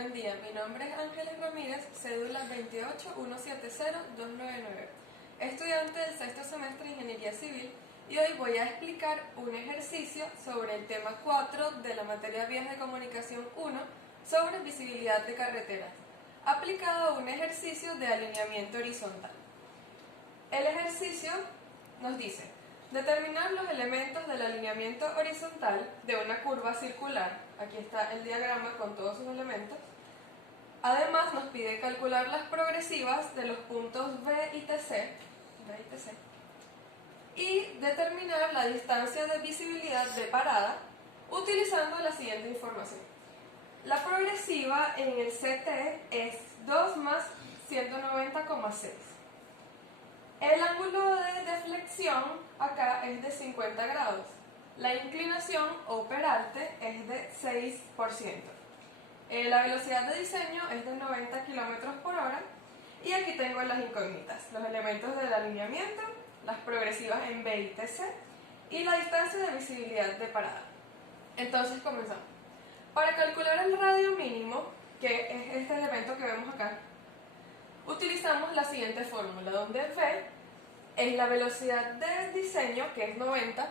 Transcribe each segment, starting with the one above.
Buen día, mi nombre es Ángeles Ramírez, cédula 28170-299, estudiante del sexto semestre de Ingeniería Civil, y hoy voy a explicar un ejercicio sobre el tema 4 de la materia Vías de Comunicación 1 sobre visibilidad de carreteras, aplicado a un ejercicio de alineamiento horizontal. El ejercicio nos dice: determinar los elementos del alineamiento horizontal de una curva circular. Aquí está el diagrama con todos sus elementos. Además nos pide calcular las progresivas de los puntos B y TC, y determinar la distancia de visibilidad de parada utilizando la siguiente información. La progresiva en el CT es 2 más 190,6. El ángulo de deflexión acá es de 50 grados. La inclinación o peralte es de 6%. La velocidad de diseño es de 90 km por hora. Y aquí tengo las incógnitas, los elementos del alineamiento, las progresivas en B y TC y la distancia de visibilidad de parada. Entonces comenzamos. Para calcular el radio mínimo, que es este elemento que vemos acá, utilizamos la siguiente fórmula, donde V es la velocidad de diseño, que es 90,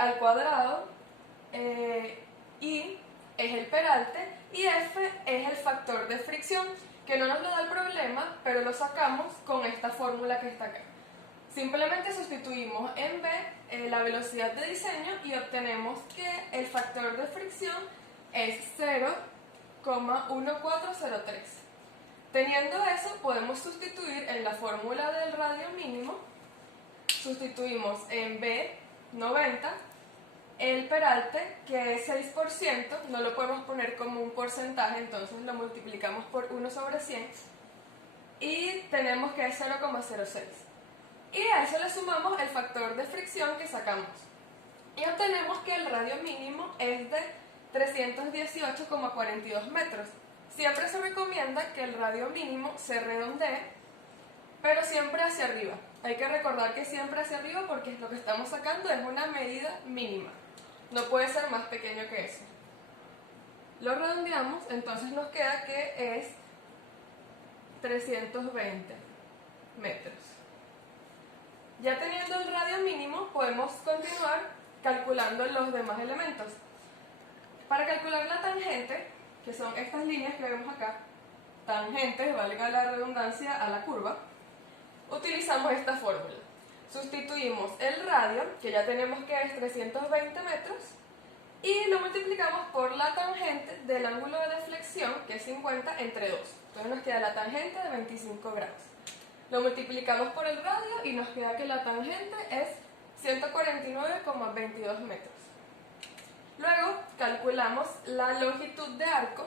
al cuadrado, I es el peralte y F es el factor de fricción, que no nos lo da el problema, pero lo sacamos con esta fórmula que está acá. Simplemente sustituimos en B la velocidad de diseño y obtenemos que el factor de fricción es 0,1403. Teniendo eso, podemos sustituir en la fórmula del radio mínimo, sustituimos en B 90, el peralte, que es 6%, no lo podemos poner como un porcentaje, entonces lo multiplicamos por 1 sobre 100, y tenemos que es 0,06. Y a eso le sumamos el factor de fricción que sacamos. Y obtenemos que el radio mínimo es de 318,42 metros. Siempre se recomienda que el radio mínimo se redondee, pero siempre hacia arriba. Hay que recordar que siempre hacia arriba porque lo que estamos sacando es una medida mínima. No puede ser más pequeño que eso. Lo redondeamos, entonces nos queda que es 320 metros. Ya teniendo el radio mínimo, podemos continuar calculando los demás elementos. Para calcular la tangente, que son estas líneas que vemos acá, tangentes, valga la redundancia, a la curva, utilizamos esta fórmula. Sustituimos el radio, que ya tenemos que es 320 metros, y lo multiplicamos por la tangente del ángulo de deflexión, que es 50, entre 2. Entonces nos queda la tangente de 25 grados. Lo multiplicamos por el radio y nos queda que la tangente es 149,22 metros. Luego calculamos la longitud de arco,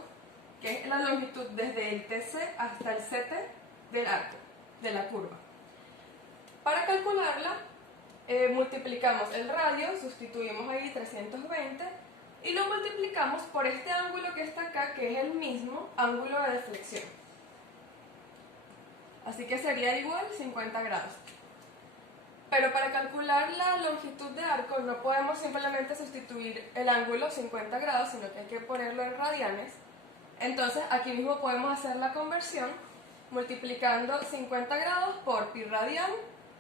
que es la longitud desde el TC hasta el CT del arco, de la curva. Para calcularla, multiplicamos el radio, sustituimos ahí 320 y lo multiplicamos por este ángulo que está acá, que es el mismo ángulo de deflexión. Así que sería igual 50 grados. Pero para calcular la longitud de arco no podemos simplemente sustituir el ángulo 50 grados, sino que hay que ponerlo en radianes. Entonces aquí mismo podemos hacer la conversión multiplicando 50 grados por pi radian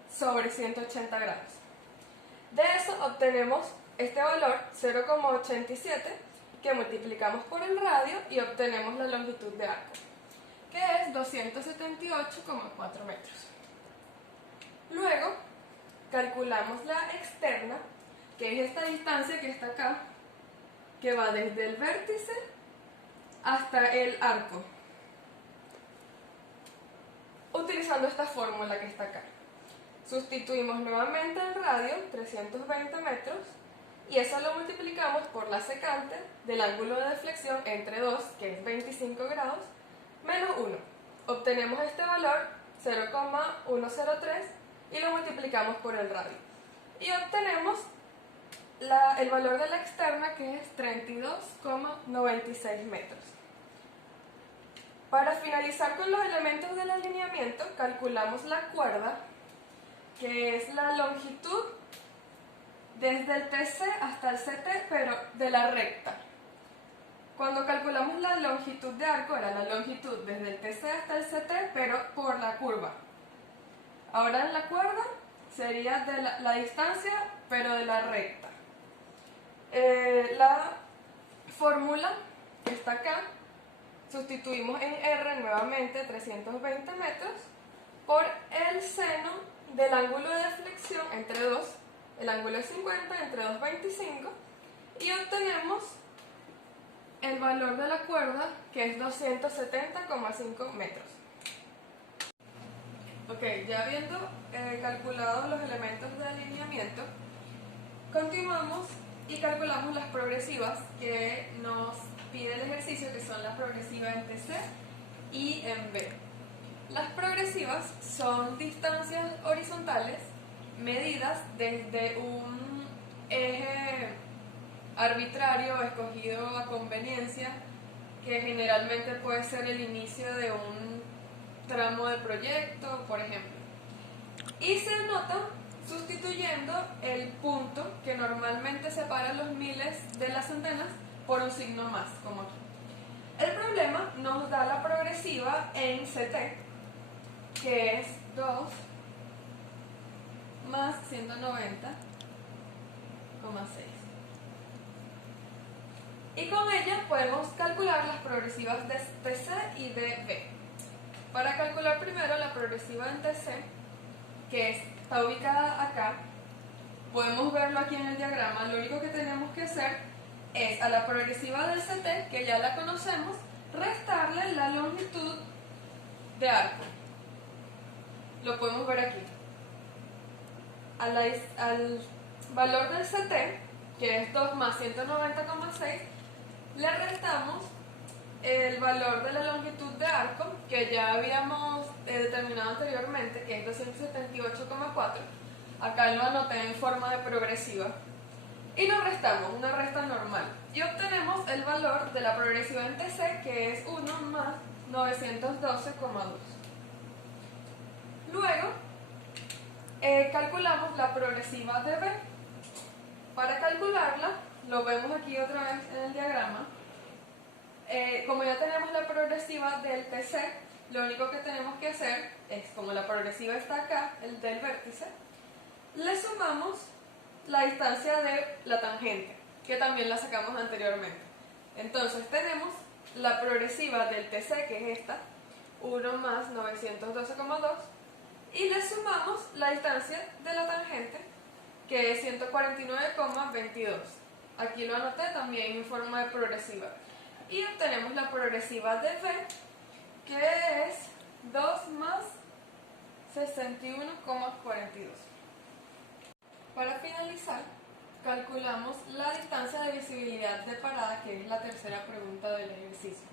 sobre 180 grados. De eso obtenemos este valor 0,87 que multiplicamos por el radio y obtenemos la longitud de arco, que es 278,4 metros. Luego calculamos la externa, que es esta distancia que está acá, que va desde el vértice hasta el arco, utilizando esta fórmula que está acá. Sustituimos nuevamente el radio, 320 metros, y eso lo multiplicamos por la secante del ángulo de deflexión entre 2, que es 25 grados, menos 1. Obtenemos este valor, 0,103, y lo multiplicamos por el radio. Y obtenemos el valor de la externa, que es 32,96 metros. Para finalizar con los elementos del alineamiento, calculamos la cuerda, que es la longitud desde el TC hasta el CT, pero de la recta. Cuando calculamos la longitud de arco, era la longitud desde el TC hasta el CT, pero por la curva. Ahora en la cuerda sería de la distancia, pero de la recta. La fórmula está acá. Sustituimos en R nuevamente 320 metros por el seno del ángulo de deflexión entre 2, el ángulo es 50 entre 2,25, y obtenemos el valor de la cuerda, que es 270,5 metros. Ok, ya habiendo calculado los elementos de alineamiento, continuamos y calculamos las progresivas que nos pide el ejercicio, que son las progresivas en TC y en B. Las progresivas son distancias horizontales medidas desde un eje arbitrario escogido a conveniencia, que generalmente puede ser el inicio de un tramo de proyecto, por ejemplo. Y se anota sustituyendo el punto que normalmente separa los miles de las centenas por un signo más, como aquí. El problema nos da la progresiva en CT, que es 2 más 190,6. Y con ella podemos calcular las progresivas de TC y de B. Para calcular primero la progresiva en TC, que está ubicada acá, podemos verlo aquí en el diagrama. Lo único que tenemos que hacer es a la progresiva del CT, que ya la conocemos, restarle la longitud de arco. Lo podemos ver aquí. Al valor del CT, que es 2 más 190,6, le restamos el valor de la longitud de arco, que ya habíamos determinado anteriormente, que es 278,4. Acá lo anoté en forma de progresiva. Y lo restamos, una resta normal. Y obtenemos el valor de la progresiva en TC, que es 1 más 912,2. Luego, calculamos la progresiva de B. Para calcularla, lo vemos aquí otra vez en el diagrama. Como ya tenemos la progresiva del TC, lo único que tenemos que hacer es, como la progresiva está acá, el del vértice, le sumamos la distancia de la tangente, que también la sacamos anteriormente. Entonces tenemos la progresiva del TC, que es esta, 1 más 912,2, y le sumamos la distancia de la tangente, que es 149,22. Aquí lo anoté también en forma de progresiva. Y obtenemos la progresiva de B, que es 2 más 61,42. Para finalizar, calculamos la distancia de visibilidad de parada, que es la tercera pregunta del ejercicio.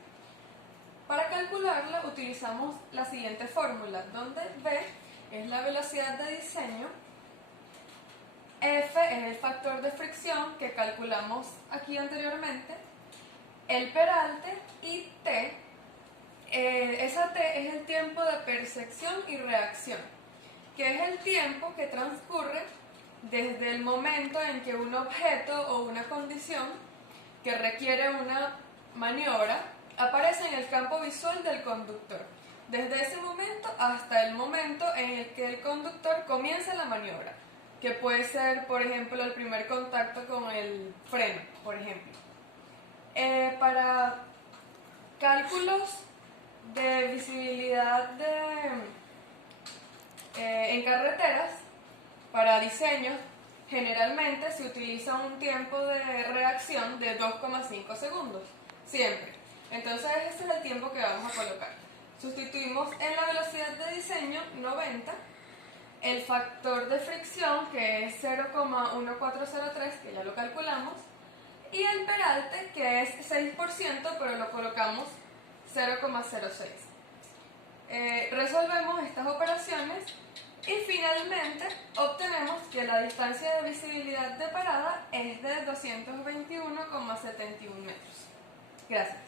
Para calcularla utilizamos la siguiente fórmula, donde B es la velocidad de diseño, F es el factor de fricción que calculamos aquí anteriormente, el peralte, y T, esa T es el tiempo de percepción y reacción, que es el tiempo que transcurre desde el momento en que un objeto o una condición que requiere una maniobra aparece en el campo visual del conductor, desde ese momento hasta el momento en el que el conductor comienza la maniobra, que puede ser, por ejemplo, el primer contacto con el freno, por ejemplo. Para cálculos de visibilidad en carreteras, para diseños, generalmente se utiliza un tiempo de reacción de 2,5 segundos, siempre. Entonces ese es el tiempo que vamos a colocar. Sustituimos en la velocidad de diseño 90, el factor de fricción, que es 0,1403, que ya lo calculamos, y el peralte, que es 6%, pero lo colocamos 0,06. Resolvemos estas operaciones y finalmente obtenemos que la distancia de visibilidad de parada es de 221,71 metros. Gracias.